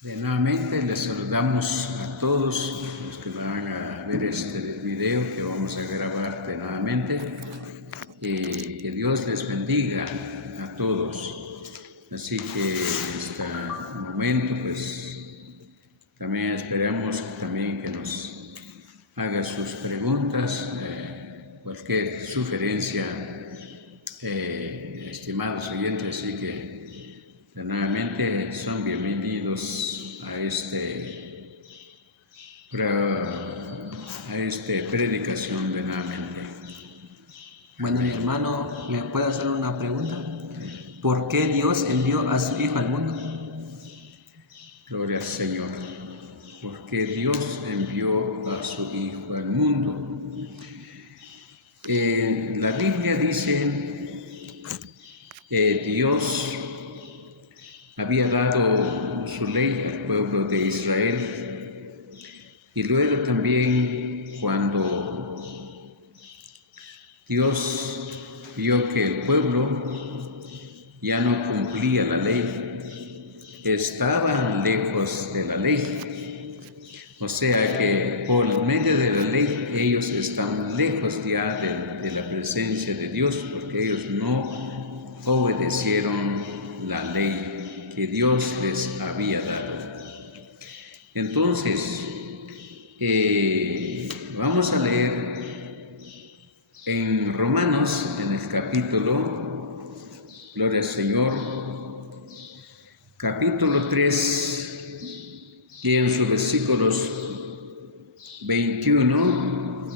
Nuevamente les saludamos a todos los que van a ver este video que vamos a grabar nuevamente y que Dios les bendiga a todos. Así que en este momento pues también esperamos que nos haga sus preguntas, cualquier sugerencia, estimados oyentes, así que nuevamente son bienvenidos a predicación de nuevamente. Bueno, mi hermano, ¿me puede hacer una pregunta? ¿Por qué Dios envió a su Hijo al mundo? Gloria al Señor. Porque Dios envió a su Hijo al mundo. La Biblia dice que Dios había dado su ley al pueblo de Israel, y luego también cuando Dios vio que el pueblo ya no cumplía la ley, estaban lejos de la ley, o sea que por medio de la ley ellos están lejos ya de la presencia de Dios, porque ellos no obedecieron la ley que Dios les había dado. Entonces, vamos a leer en Romanos, en el capítulo, gloria al Señor, capítulo 3, y en sus versículos 21,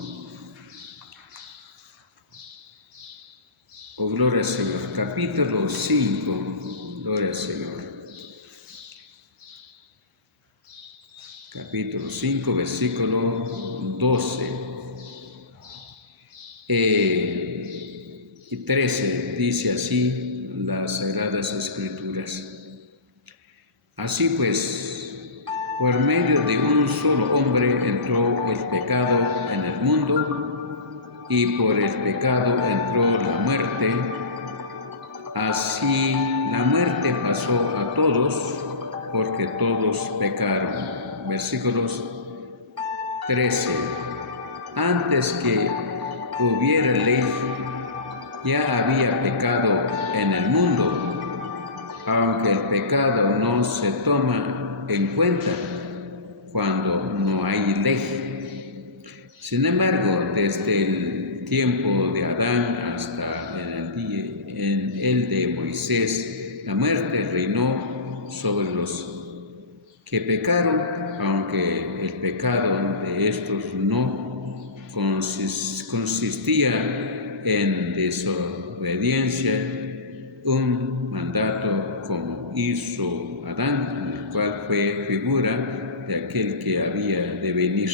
gloria al Señor, capítulo 5, gloria al Señor. Capítulo 5, versículo 12 y 13, dice así las Sagradas Escrituras. Así pues, por medio de un solo hombre entró el pecado en el mundo, y por el pecado entró la muerte. Así la muerte pasó a todos, porque todos pecaron. Versículos 13. Antes que hubiera ley, ya había pecado en el mundo, aunque el pecado no se toma en cuenta cuando no hay ley. Sin embargo, desde el tiempo de Adán hasta en el de Moisés, la muerte reinó sobre los que pecaron, aunque el pecado de estos no consistía en desobediencia, un mandato como hizo Adán, el cual fue figura de aquel que había de venir.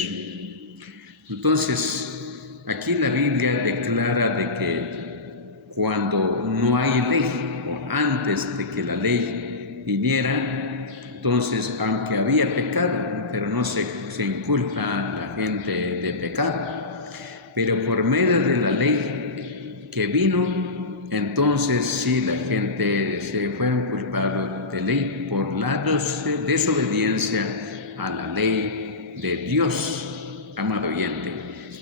Entonces, aquí la Biblia declara de que cuando no hay ley, o antes de que la ley viniera, entonces, aunque había pecado, pero no se inculpa a la gente de pecado, pero por medio de la ley que vino, entonces sí la gente se fue culpado de ley por la desobediencia a la ley de Dios, amado oyente.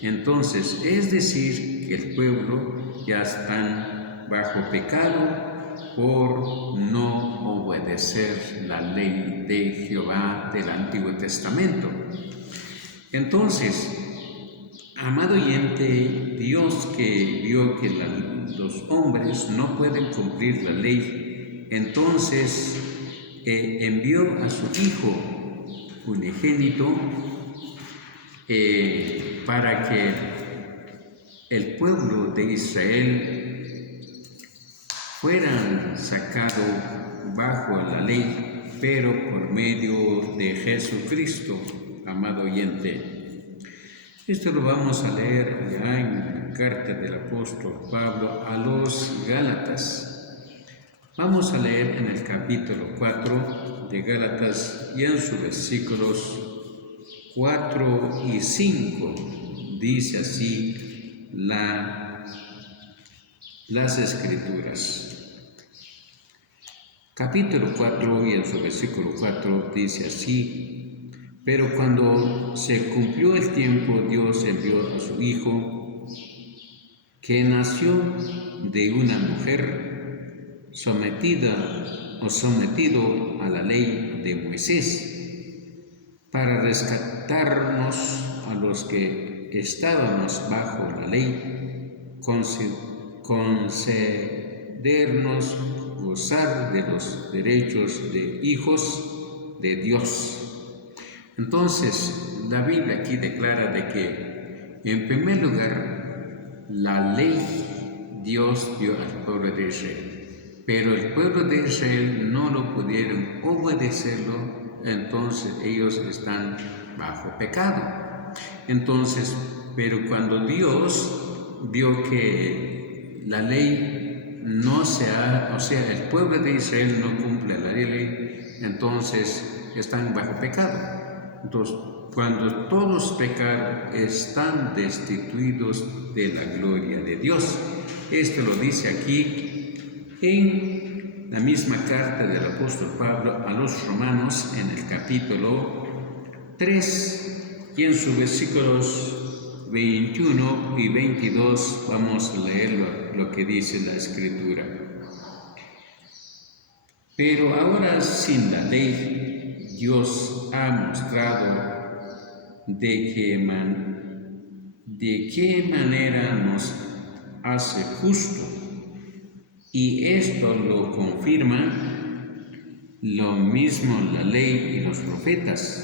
Entonces, es decir, que el pueblo ya está bajo pecado por no obedecer la ley de Jehová del Antiguo Testamento. Entonces, amado oyente, Dios que vio que los hombres no pueden cumplir la ley, entonces envió a su Hijo unigénito para que el pueblo de Israel fueran sacados bajo la ley, pero por medio de Jesucristo, amado oyente. Esto lo vamos a leer ya en la carta del apóstol Pablo a los Gálatas. Vamos a leer en el capítulo 4 de Gálatas y en sus versículos 4 y 5. Dice así las Escrituras. capítulo 4 y en su versículo 4 dice así: pero cuando se cumplió el tiempo, Dios envió a su Hijo, que nació de una mujer sometido a la ley de Moisés, para rescatarnos a los que estábamos bajo la ley, concedernos gozar de los derechos de hijos de Dios. Entonces, la Biblia aquí declara de que, en primer lugar, la ley Dios dio al pueblo de Israel, pero el pueblo de Israel no lo pudieron obedecerlo. Entonces ellos están bajo pecado. Entonces, pero cuando Dios vio que la ley no el pueblo de Israel no cumple la ley, entonces están bajo pecado. Entonces, cuando todos pecaron, están destituidos de la gloria de Dios. Esto lo dice aquí en la misma carta del apóstol Pablo a los romanos, en el capítulo 3, y en sus versículos 21 y 22 vamos a leer lo que dice la Escritura. Pero ahora, sin la ley, Dios ha mostrado de qué manera nos hace justo. Y esto lo confirma lo mismo la ley y los profetas.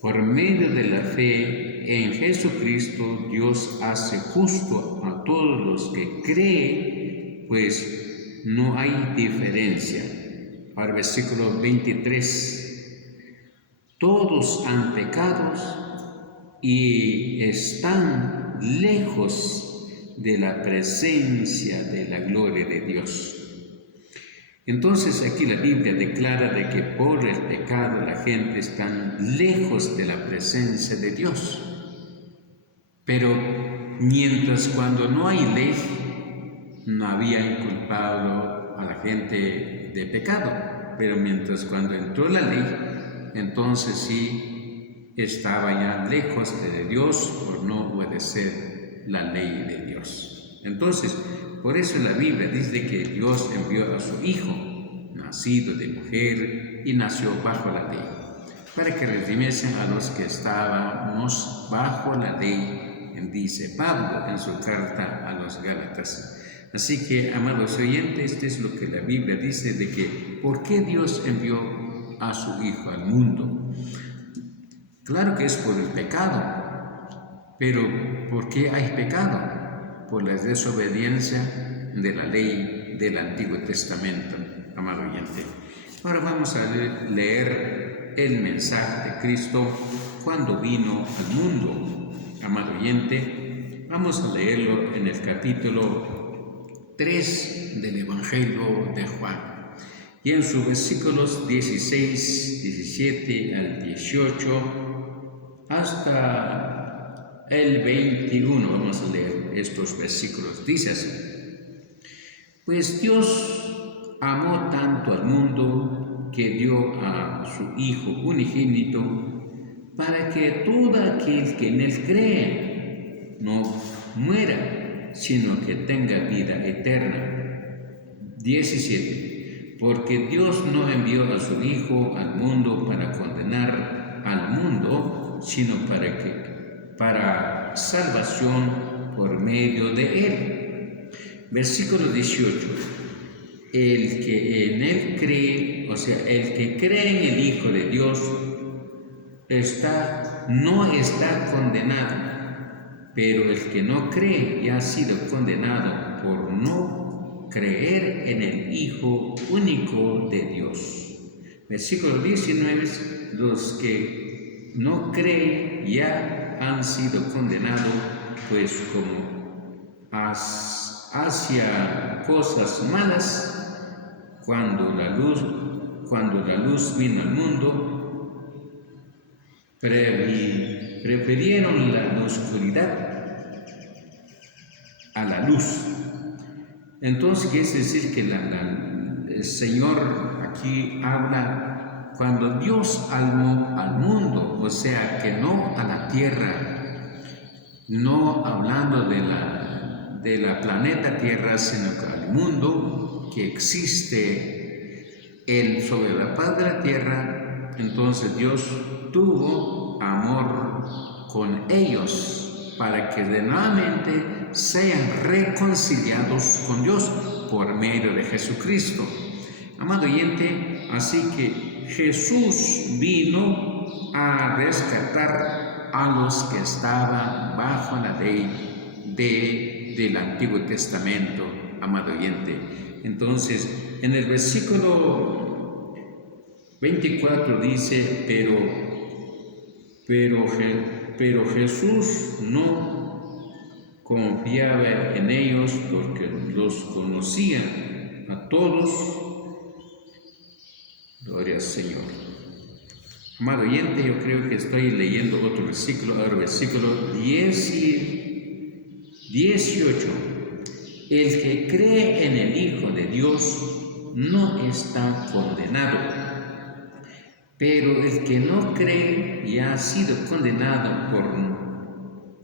Por medio de la fe en Jesucristo, Dios hace justo a todos los que creen, pues no hay diferencia. Ahora, versículo 23. Todos han pecado y están lejos de la presencia de la gloria de Dios. Entonces aquí la Biblia declara de que por el pecado la gente está lejos de la presencia de Dios. Pero mientras cuando no hay ley, no había inculpado a la gente de pecado. Pero mientras cuando entró la ley, entonces sí estaba ya lejos de Dios por no obedecer la ley de Dios. Entonces, por eso la Biblia dice que Dios envió a su Hijo, nacido de mujer y nació bajo la ley, para que redimiesen a los que estábamos bajo la ley, dice Pablo en su carta a los Gálatas. Así que, amados oyentes, esto es lo que la Biblia dice de que ¿por qué Dios envió a su Hijo al mundo? Claro que es por el pecado. Pero, ¿por qué hay pecado? Por la desobediencia de la ley del Antiguo Testamento, amado oyente. Ahora vamos a leer el mensaje de Cristo cuando vino al mundo, amado oyente. Vamos a leerlo en el capítulo 3 del Evangelio de Juan. Y en sus versículos 16, 17 al 18, hasta el 21, vamos a leer estos versículos. Dice así: pues Dios amó tanto al mundo que dio a su Hijo unigénito, para que todo aquel que en Él cree no muera, sino que tenga vida eterna. 17. Porque Dios no envió a su Hijo al mundo para condenar al mundo, sino para salvación por medio de Él. Versículo 18. El que en Él cree, o sea, el que cree en el Hijo de Dios, no está condenado, pero el que no cree ya ha sido condenado por no creer en el Hijo único de Dios. Versículo 19. Los que no creen ya han sido condenados, pues como hacia cosas malas, cuando la luz vino al mundo, prefirieron la oscuridad a la luz. Entonces quiere decir que el Señor aquí habla cuando Dios amó al mundo, o sea que no a la tierra, no hablando de la planeta Tierra, sino que al mundo que existe sobre la faz de la tierra. Entonces Dios tuvo amor con ellos para que de nuevamente sean reconciliados con Dios por medio de Jesucristo. Amado oyente, así que Jesús vino a rescatar a los que estaban bajo la ley del Antiguo Testamento, amado oyente. Entonces, en el versículo 24 dice, pero Jesús no confiaba en ellos porque los conocía a todos. Gloria al Señor. Amado oyente, yo creo que estoy leyendo otro versículo, ahora versículo 18. El que cree en el Hijo de Dios no está condenado, pero el que no cree ya ha sido condenado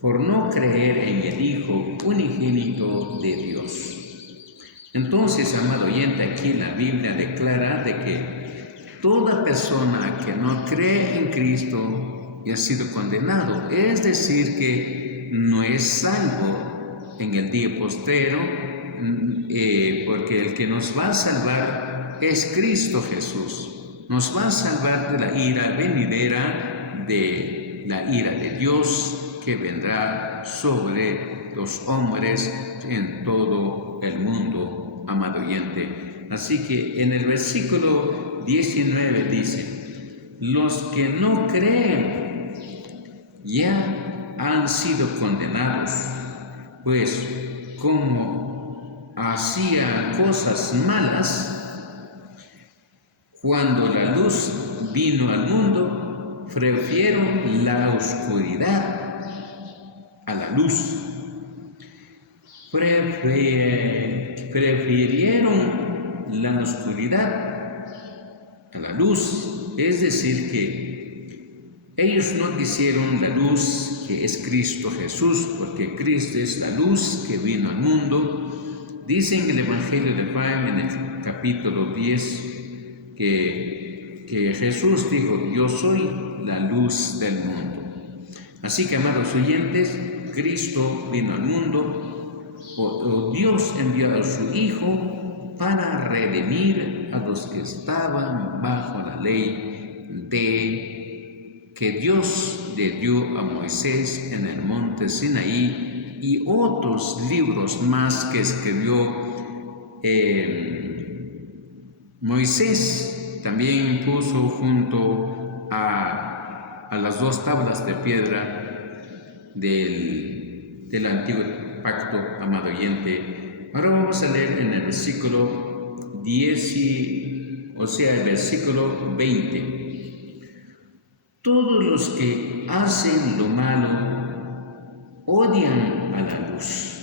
por no creer en el Hijo unigénito de Dios. Entonces, amado oyente, aquí la Biblia declara de que toda persona que no cree en Cristo ya ha sido condenado, es decir, que no es salvo en el día postrero, porque el que nos va a salvar es Cristo Jesús. Nos va a salvar de la ira venidera, de la ira de Dios que vendrá sobre los hombres en todo el mundo, amado oyente. Así que en el versículo 19 dice, los que no creen ya han sido condenados, pues como hacían cosas malas, cuando la luz vino al mundo, prefirieron la oscuridad a la luz. Prefirieron la oscuridad a la luz, es decir que ellos no quisieron la luz que es Cristo Jesús, porque Cristo es la luz que vino al mundo. Dice en el Evangelio de Juan, en el capítulo 10, que Jesús dijo, yo soy la luz del mundo. Así que, amados oyentes, Cristo vino al mundo, o Dios envió a su Hijo para redimir a los que estaban bajo la ley que Dios le dio a Moisés en el monte Sinaí y otros libros más que escribió Moisés. También puso junto a las dos tablas de piedra del antiguo pacto, amado oyente. Ahora vamos a leer en el versículo 10, el versículo 20. Todos los que hacen lo malo odian a la luz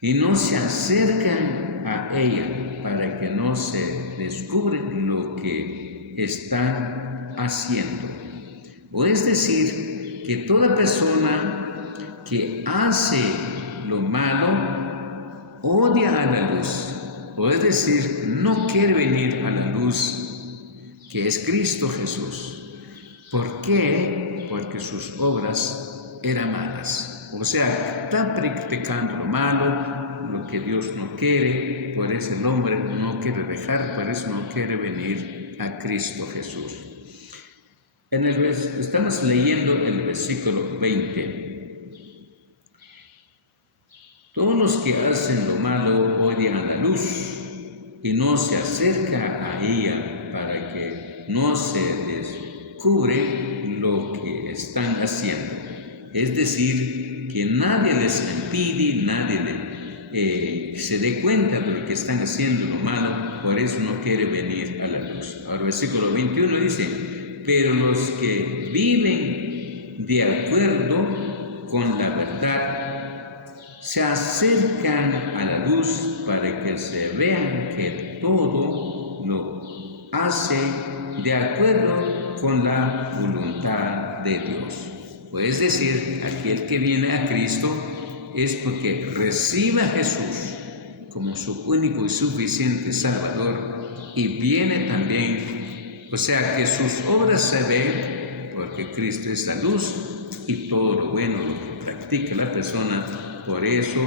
y no se acercan a ella para que no se descubra lo que están haciendo. O es decir, que toda persona que hace lo malo odia a la luz, o es decir, no quiere venir a la luz que es Cristo Jesús. ¿Por qué? Porque sus obras eran malas. O sea, está practicando lo malo, lo que Dios no quiere, por eso el hombre no quiere dejar, por eso no quiere venir a Cristo Jesús. Estamos leyendo el versículo 20. Todos los que hacen lo malo odian a la luz y no se acerca a ella para que no se descubre lo que están haciendo. Es decir, que nadie les impide, nadie se dé cuenta de lo que están haciendo lo malo, por eso no quiere venir a la luz. Ahora, versículo 21 dice, pero los que viven de acuerdo con la verdad se acercan a la luz para que se vean que todo lo hace de acuerdo con la voluntad de Dios. Pues es decir, aquel que viene a Cristo es porque recibe a Jesús como su único y suficiente Salvador y viene también, o sea que sus obras se ven porque Cristo es la luz y todo lo bueno lo que practica la persona, por eso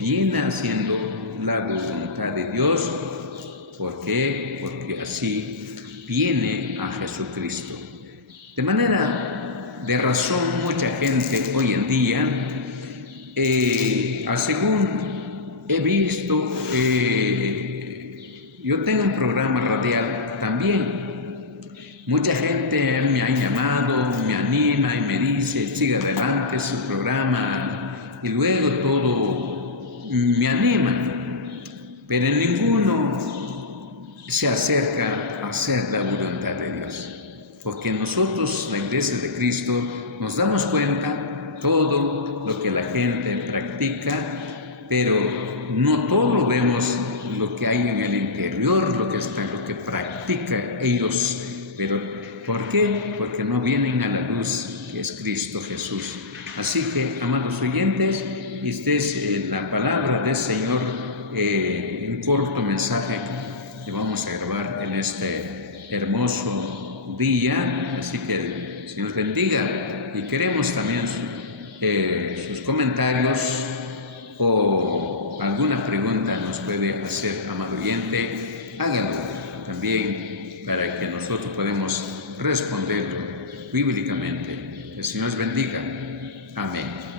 viene haciendo la voluntad de Dios. ¿Por qué? Porque así viene a Jesucristo. De manera de razón, mucha gente hoy en día, según he visto, yo tengo un programa radial también. Mucha gente me ha llamado, me anima y me dice, siga adelante su programa, y luego todo me anima, pero ninguno se acerca a hacer la voluntad de Dios. Porque nosotros, la Iglesia de Cristo, nos damos cuenta todo lo que la gente practica, pero no todo vemos lo que hay en el interior, lo que practica ellos. Pero ¿por qué? Porque no vienen a la luz que es Cristo Jesús. Así que, amados oyentes, esta es la palabra del Señor, un corto mensaje que vamos a grabar en este hermoso día. Así que el Señor los bendiga, y queremos también sus comentarios o alguna pregunta nos puede hacer, amado oyente, háganlo también para que nosotros podamos responderlo bíblicamente. Que el Señor los bendiga. Amén.